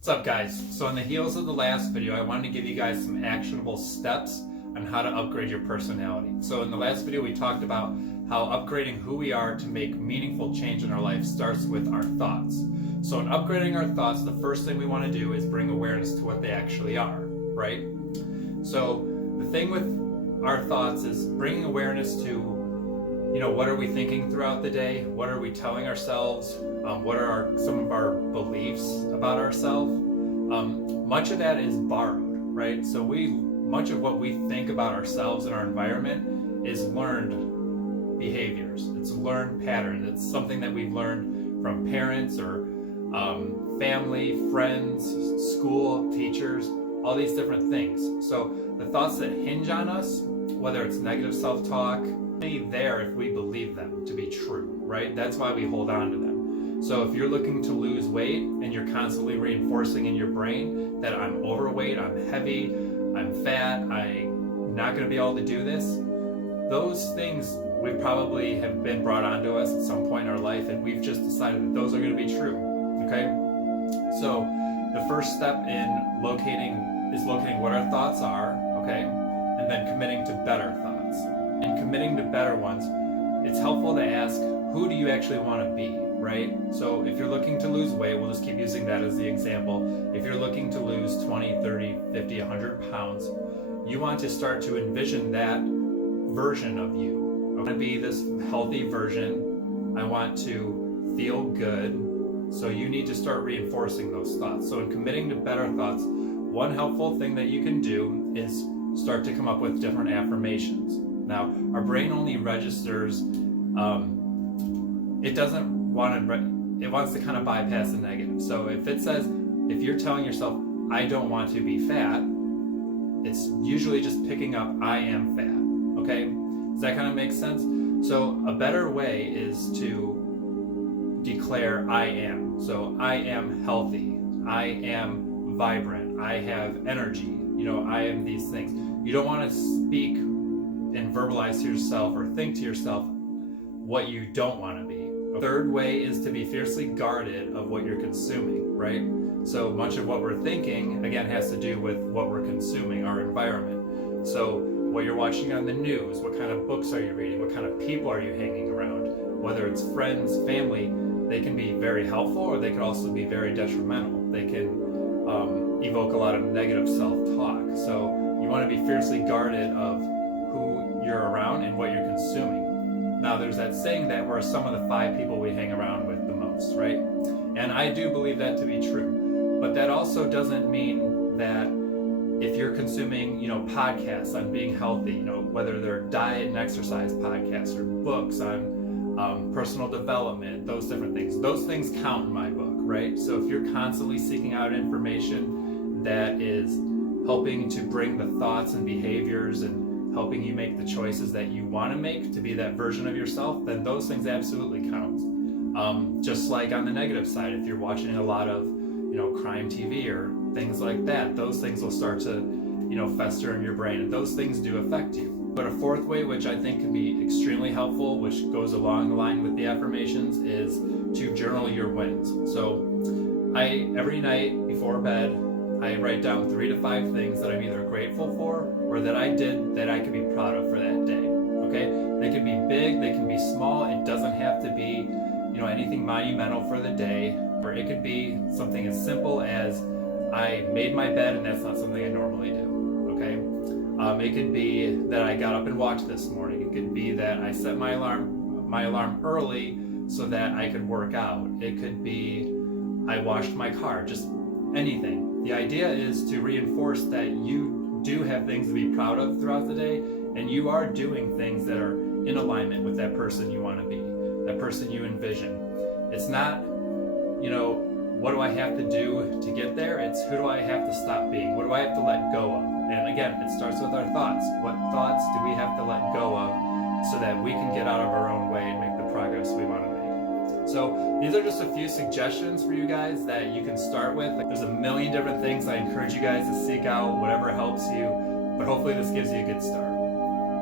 What's up, guys? So on the heels of the last video, I wanted to give you guys some actionable steps on how to upgrade your personality. So in the last video, we talked about how upgrading who we are to make meaningful change in our life starts with our thoughts. So in upgrading our thoughts, the first thing we want to do is bring awareness to what they actually are, right? So the thing with our thoughts is bringing awareness to, what are we thinking throughout the day? What are we telling ourselves? What are some of our beliefs about ourselves? Much of that is borrowed, right? So much of what we think about ourselves and our environment is learned behaviors. It's learned patterns. It's something that we've learned from parents or family, friends, school, teachers, all these different things. So the thoughts that hinge on us, whether it's negative self-talk, there if we believe them to be true, right? That's why we hold on to them. So if you're looking to lose weight and you're constantly reinforcing in your brain that I'm overweight, I'm heavy, I'm fat, I'm not going to be able to do this, those things we probably have been brought onto us at some point in our life, and we've just decided that those are going to be true. Okay? So the first step in locating what our thoughts are, okay, and then committing to better thoughts. And committing to better ones, it's helpful to ask, who do you actually want to be, right? So if you're looking to lose weight, we'll just keep using that as the example. If you're looking to lose 20, 30, 50, 100 pounds, you want to start to envision that version of you. I want to be this healthy version. I want to feel good. So you need to start reinforcing those thoughts. So in committing to better thoughts, one helpful thing that you can do is start to come up with different affirmations. Now, our brain only registers, it wants to kind of bypass the negative. So if you're telling yourself, I don't want to be fat, it's usually just picking up, I am fat, okay? Does that kind of make sense? So a better way is to declare I am. So I am healthy, I am vibrant, I have energy, I am these things. You don't want to speak and verbalize to yourself or think to yourself what you don't want to be. A third way is to be fiercely guarded of what you're consuming, right? So much of what we're thinking, again, has to do with what we're consuming, our environment. So what you're watching on the news, what kind of books are you reading, what kind of people are you hanging around, whether it's friends, family, they can be very helpful or they can also be very detrimental. They can evoke a lot of negative self-talk. So you want to be fiercely guarded of who you're around and what you're consuming. Now there's that saying that we're some of the 5 people we hang around with the most, right? And I do believe that to be true. But that also doesn't mean that if you're consuming, podcasts on being healthy, whether they're diet and exercise podcasts or books on personal development, those different things. Those things count in my book, right? So if you're constantly seeking out information that is helping to bring the thoughts and behaviors and helping you make the choices that you want to make to be that version of yourself, then those things absolutely count. Just like on the negative side, if you're watching a lot of, crime TV or things like that, those things will start to, fester in your brain, and those things do affect you. But a fourth way, which I think can be extremely helpful, which goes along the line with the affirmations, is to journal your wins. So every night before bed, I write down 3 to 5 things that I'm either grateful for or that I did that I could be proud of for that day. Okay? They can be big, they can be small. It doesn't have to be, anything monumental for the day, or it could be something as simple as I made my bed and that's not something I normally do. Okay? It could be that I got up and walked this morning. It could be that I set my alarm early so that I could work out. It could be I washed my car. Just anything. The idea is to reinforce that you do have things to be proud of throughout the day, and you are doing things that are in alignment with that person you want to be, that person you envision. It's not, what do I have to do to get there? It's who do I have to stop being? What do I have to let go of? And again, it starts with our thoughts. What thoughts do we have to let go of so that we can get out of our own way and make the progress we want to make? So these are just a few suggestions for you guys that you can start with. There's a million different things. I encourage you guys to seek out whatever helps you, but hopefully this gives you a good start.